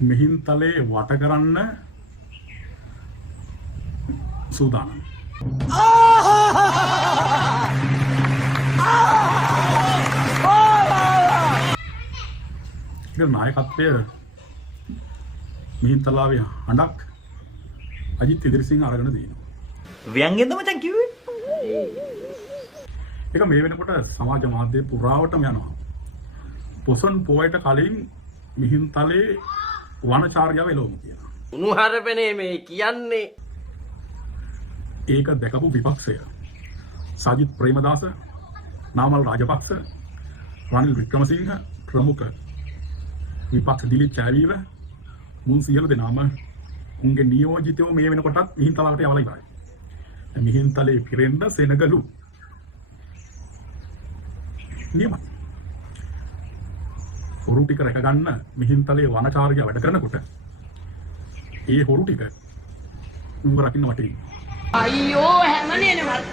මිහින්තලේ වට කරන්න සූදානම්. ඒක නායකත්වය මිහින්තලාවේ හඬක් අජිත් ඉදිරිසිංහ අරගෙන දිනනවා. ව්‍යංගෙන්ද මචං කිව්වේ? ඒක මේ වෙනකොට සමාජ මාධ්‍ය පුරාවටම යනවා. පොසොන් පොයට කලින් මිහින්තලේ වනචාර්යාව එළවමු කියලා. උණුහරපනේ මේ කියන්නේ. ඒක දැකපු විපක්ෂය සජිත් ප්‍රේමදාස, නාමල් රාජපක්ෂ, රනිල් වික්‍රමසිංහ ප්‍රමුඛ විපක්ෂ දිලිත් චාරීව මුන් සියලු දෙනාම උන්ගේ නියෝජිතයෝ මේ වෙනකොටත් මිහින්තලාවට යවලා ඉවරයි. මිහින්තලේ පිරෙන්න සෙනගලු නියමයි. හොරු ටික රැක ගන්න මිහින්තලේ වනචාර්ය වැඩ කරනකොට ඒ හොරු ටික උඹ රකින්න වටේ. අයියෝ හැමනේනවත්.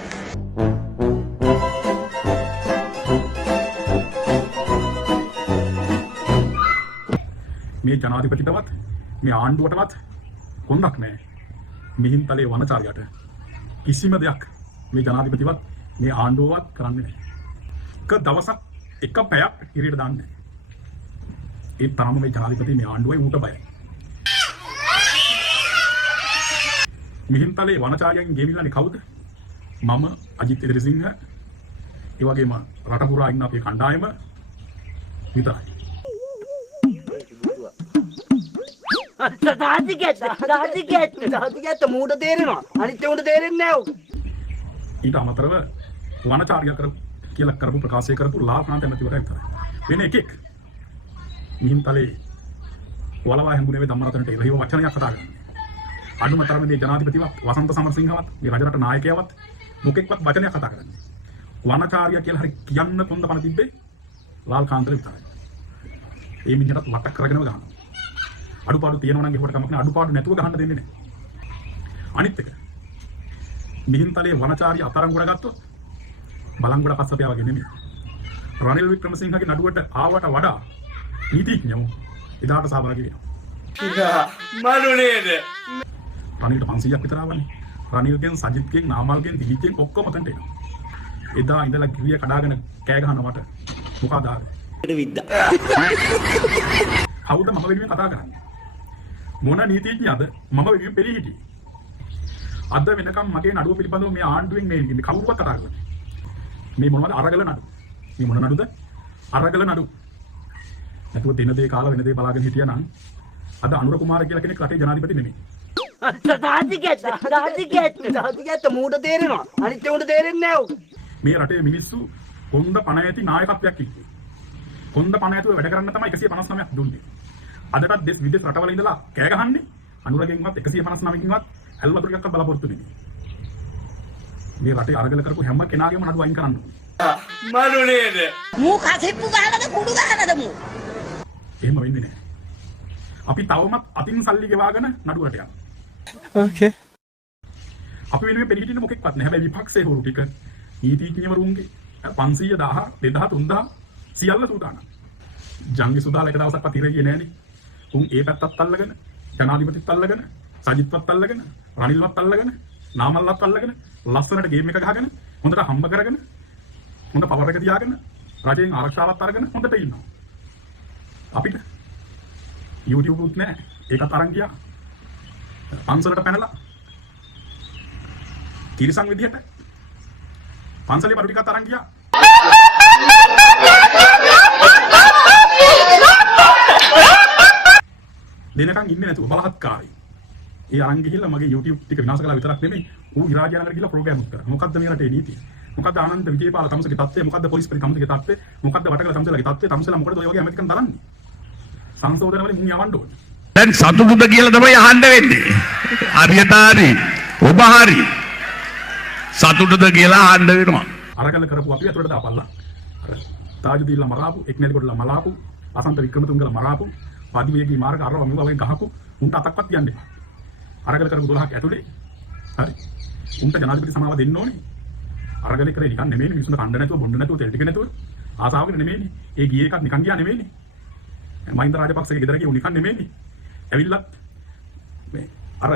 මේ ජනාධිපතිටවත් මේ ආණ්ඩුවටවත් කොන්දක් නැහැ. මිහින්තලේ වනචාර්යයට කිසිම දෙයක් මේ ජනාධිපතිවත් මේ ආණ්ඩුවවත් කරන්නේ නැහැ. එක දවසක් එක පැයක් ඉරියට දාන්නේ. ඒ තරම මේ ජනාධිපති මේ ආණ්ඩුවේ ඌට බයයි. මිහින්තලේ වනචාර්යයන් ගෙවිලානේ කවුද? මම අජිත් ඉදිරිසිංහ, ඒ වගේම රට පුරා ඉන්න අපේ කණ්ඩායම විතරයි. දාතිකෙත් මූට තේරෙනවා. අනිත් උන්ට තේරෙන්නේ නැහැ. ඊට අමතරව වනචාර්ය කියලා කරපු ප්‍රකාශය කරපු ලාල්කාන්ත ඇමතිවරයා විතරයි. වෙන එකෙක් මිහින්තලේ වලවා හැඹුනේ වේ ධම්මරතනට ඒව වචනයක් කතා කරන්නේ. අනුම තරමේ ජනාධිපතිවත් වසන්ත සමරසිංහවත් මේ රජරට නායකයවත් මොකෙක්වත් වචනයක් කතා කරන්නේ. වනචාර්ය කියලා හරි කියන්න කොන්ද පණ තිබ්බේ ලාල්කාන්තට විතරයි. ඒ මිනිහටත් වට කරගෙනම ගහනවා. අඩුපාඩු තියෙනවා නම් ඒකට කමක් නෑ. අඩුපාඩු නැතුව ගහන්න දෙන්නේ නෑ. අනිත් එක මිහින්තලේ වනචාර්ය අතරංගුඩ ගත්තොත් බලංගුඩ පස්සපියා වගේ නෙමෙයි. රනිල් වික්‍රමසිංහගේ නඩුවට ආවට වඩා නීතිඥයෝ එදාට සහභාගී වෙනවා. මරුනේද? රනිල්ට 500ක් විතර ආවනේ. රනිල්ගෙන්, සජිත්ගෙන්, නාමල්ගෙන්, දිලිත්ගෙන් ඔක්කොම තන්ට එනවා. එදා ඉඳලා ගිරිය කඩාගෙන කෑ ගහනවට මොකද ආවේ? විද්දා. කවුද මම වෙනුවෙන් කතා කරන්නේ? මොන නීතිඥයද මම වෙනුවෙන් පෙරී හිටියේ? අද වෙනකම් මගේ නඩුව පිළිබඳව මේ ආණ්ඩුවෙන් මේ කවුරුවත් කතා කරන්නේ. මේ මොනවද අරගල නඩු? මේ මොන නඩුද? අරගල නඩු. නැතුව දින දෙක කාලා වෙන දේ බලාගෙන හිටියා නම් අද අනුර කුමාර කියලා කෙනෙක් රටේ ජනාධිපති නෙමෙයි. දාතිකෙත් මූට තේරෙනවා. අනිත් උන්ට තේරෙන්නේ නැහැ. මේ රටේ මිනිස්සු කොන්ද පණ ඇති නායකත්වයක් ඉන්නේ. කොන්ද පණ ඇතුව වැඩ කරන්න තමයි 159ක් දුන්නේ. අදටත් දෙස් විදේශ රටවල ඉඳලා කෑ ගහන්නේ අනුරගෙන්වත් 159කින්වත් ඇල්වතුරු එකක් බලාපොරොත්තු වෙන්නේ. මේ රටේ අරගල කරපු හැම කෙනාගේම නඩු අයින් කරන්න ඕනේ. මරුනේද? මූ කසෙප්පු ගහනද කුඩු ගහනද මූ? එහෙම වෙන්නේ නැහැ. අපි තවමත් අතින් සල්ලි ගෙවාගෙන නඩුවට යනවා. ඕකේ. අපි වෙනුවෙන් පිළිහිටින්න මොකෙක්වත් නැහැ. හැබැයි විපක්ෂයේ හොරු ටික නීතිඥවරුන්ගේ 500 1000 2000 3000 සියල්ල සූදානම්. ජංගි සුදාල එක දවසක්වත් ඉරේ ගියේ නැහනේ. උන් ඒ පැත්තත් අල්ලගෙන, ජනාධිපතිත් අල්ලගෙන, සජිත්වත් අල්ලගෙන, රනිල්වත් අල්ලගෙන, නාමල්වත් අල්ලගෙන, ලස්සනට ගේම් එක ගහගෙන, හොඳට හම්බ කරගෙන, හොඳ පවර් එක තියාගෙන, රජයෙන් ආරක්ෂාවත් අරගෙන හොඳට ඉන්නවා. අපිට YouTube උත් නැහැ. ඒකත් අරන් ගියා. පන්සලට පැනලා තිරසං විදිහට පන්සලේ බඩු ටිකත් අරන් ගියා. දෙනකන් ඉන්නේ නැතුව බලහත්කාරයි. ඒ අරන් ගිහිල්ලා මගේ YouTube ටික විනාශ කළා විතරක් නෙමෙයි ඌ ඉරාජය ළඟට ගිහිල්ලා ප්‍රෝග්‍රෑම් උත් කරා. මොකද්ද මේ රටේ නීතිය? මොකද්ද ආනන්ද විජේපාල තමුසේගේ තත්ත්වය? මොකද්ද පොලිස් පරිකම්මගේ තත්ත්වය? මොකද්ද වටකල තමුසේලාගේ තත්ත්වය? තමුසේලා මොකටද ඔය වගේ ඇමතිකම් තරන්නේ? සංශෝධන වලින් මුන් යවන්න ඕනේ. දැන් සතුටුද කියලා තමයි අහන්න වෙන්නේ. හරියටාරි ඔබ හරි සතුටුද කියලා අහන්න වෙනවා. අරගල කරපු අපි අතට දාපල්ලා. අර තාජුදීල්ලා මරාපු, එක්නෙලිකොටලා මලාපු, අසන්ත වික්‍රමතුංගලා මරාපු, පදිවේගී මාර්ග අරව මෙවුවා ගහපු උන්ට අතක්වත් යන්නේ. අරගල කරපු 12ක් ඇතුලේ හරි. උන්ට ජනාධිපති සමාව දෙන්න ඕනේ. අරගල කරේ නිකන් නෙමෙයි මිනිස්සුන්ට කණ්ඩ නැතුව බොණ්ඩ නැතුව තෙල් ටික නැතුව ආසාවකට නෙමෙයිනේ. ඒ ගියේ එකක් නිකන් ගියා නෙමෙයිනේ. මහින්ද රාජපක්ෂගේ ගෙදර ගියේ නිකන් නෙමෙයිනේ. ඇවිල්ලත් මේ අර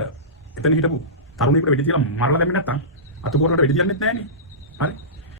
එතන හිටපු තරුණයෙකුට වෙඩි තියලා මරලා දැම්මේ නැත්තම් අතුපොරකට වෙඩි තියන්නෙත් නැහැ නේ. හරි.